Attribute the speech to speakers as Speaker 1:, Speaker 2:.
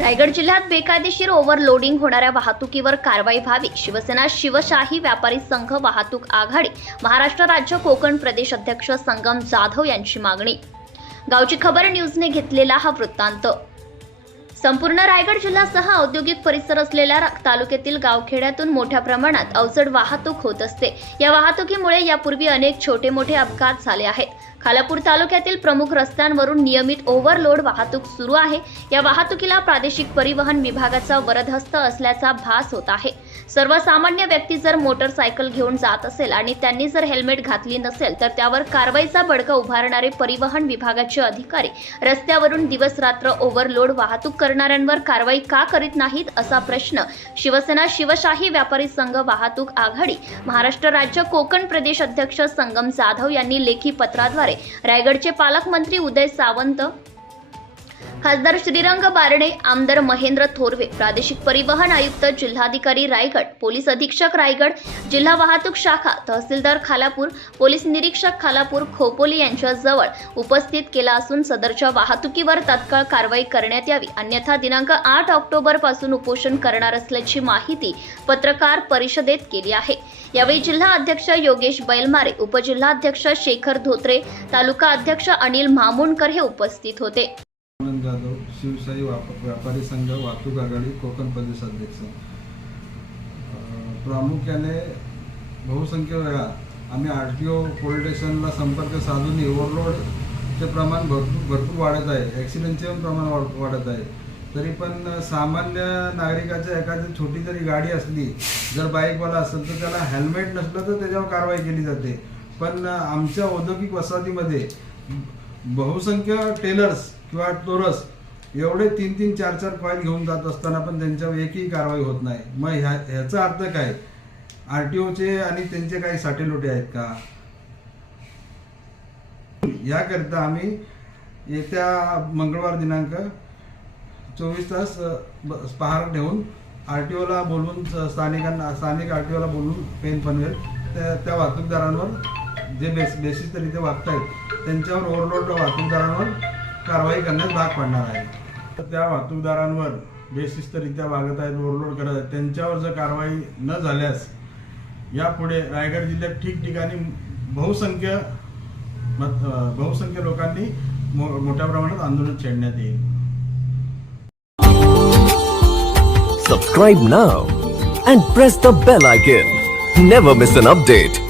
Speaker 1: रायगड जिल्ह्यात बेकायदेशीर ओव्हरलोडिंग होणाऱ्या वाहतुकीवर कारवाई व्हावी. शिवसेना शिवशाही व्यापारी संघ वाहतूक आघाडी महाराष्ट्र राज्य कोकण प्रदेश अध्यक्ष संगम जाधव यांची मागणी. गावची खबर न्यूजने घेतलेला हा वृत्तांत. संपूर्ण रायगड जिल्ह्यासह औद्योगिक परिसर असलेल्या तालुक्यातील गावखेड्यातून मोठ्या प्रमाणात अवजड वाहतूक होत असते. या वाहतुकीमुळे यापूर्वी अनेक छोटे मोठे अपघात झाले आहेत. खालापूर तालुक्यातील प्रमुख रस्त्यांवरून नियमित ओव्हरलोड वाहतूक सुरू आहे. या वाहतुकीला प्रादेशिक परिवहन विभागाचा वरदहस्त असल्याचा भास होत आहे. सर्वसामान्य व्यक्ती जर मोटरसायकल घेऊन जात असेल आणि त्यांनी जर हेल्मेट घातली नसेल तर त्यावर कारवाईचा बडका उभारणारे परिवहन विभागाचे अधिकारी रस्त्यावरून दिवस रात्र ओव्हरलोड वाहतूक करणाऱ्यांवर कारवाई का करीत नाहीत असा प्रश्न शिवसेना शिवशाही व्यापारी संघ वाहतूक आघाडी महाराष्ट्र राज्य कोकण प्रदेश अध्यक्ष संगम जाधव यांनी लेखी पत्राद्वारे रायगडचे पालकमंत्री उदय सावंत खासदार श्रीरंग बारणे आमदार महेंद्र थोरवे प्रादेशिक परिवहन आयुक्त जिल्हाधिकारी रायगड पोलीस अधीक्षक रायगड जिल्हा वाहतूक शाखा तहसीलदार खालापूर पोलीस निरीक्षक खालापूर खोपोली यांच्याजवळ उपस्थित केला असून सदरच्या वाहतुकीवर तात्काळ कारवाई करण्यात यावी. अन्यथा दिनांक आठ ऑक्टोबरपासून उपोषण करणार असल्याची माहिती पत्रकार परिषदेत केली आहे. यावेळी जिल्हा अध्यक्ष योगेश बैलमारे उपजिल्हाध्यक्ष शेखर धोत्रे तालुका अध्यक्ष अनिल मामुणकर हे उपस्थित होते.
Speaker 2: आनंद जाधव शिवशाही व्यापारी संघ वाहतूक आघाडी कोकण प्रदेश अध्यक्ष. प्रामुख्याने बहुसंख्य वेळा आम्ही आर टी ओ पोलीस स्टेशनला संपर्क साधून ओव्हरलोडचे प्रमाण भरपूर भरपूर वाढत आहे. ॲक्सिडेंटचे पण प्रमाण वाढत आहे. तरी पण सामान्य नागरिकाच्या एखादी छोटी जरी गाडी असली जर बाईकवाला असेल तर त्याला हेल्मेट नसलं तर त्याच्यावर कारवाई केली जाते. पण आमच्या औद्योगिक वसाहतीमध्ये बहुसंख्य टेलर्स किंवा टोरस एवढे तीन तीन चार चार कॉईल घेऊन जात असताना पण त्यांच्यावर एकही कारवाई होत नाही. मग ह्या ह्याचा अर्थ काय? आर टी ओचे आणि त्यांचे काही साटेलोटे आहेत का? याकरिता आम्ही येत्या मंगळवार दिनांक चोवीस तास पहार ठेवून आर टी ओला बोलवून स्थानिकांना स्थानिक आर टी ओला बोलवून पेन पनवेल त्या त्या वाहतूकदारांवर जे बेस बेसिसरित्या वागतायत त्यांच्यावर ओव्हरलोड वाहतूकदारांवर कारवाई करण्यास भाग पडणार आहे. तर त्या वाहतूकदारांवर बेशिस्तरित्या वागत आहेत ओव्हरलोड करत आहेत त्यांच्यावर जर कारवाई न झाल्यास यापुढे रायगड जिल्ह्यात ठिकठिकाणी बहुसंख्य बहुसंख्य लोकांनी मो मोठ्या प्रमाणात आंदोलन छेडण्यात येईल.
Speaker 3: Subscribe now and press the bell icon never miss an update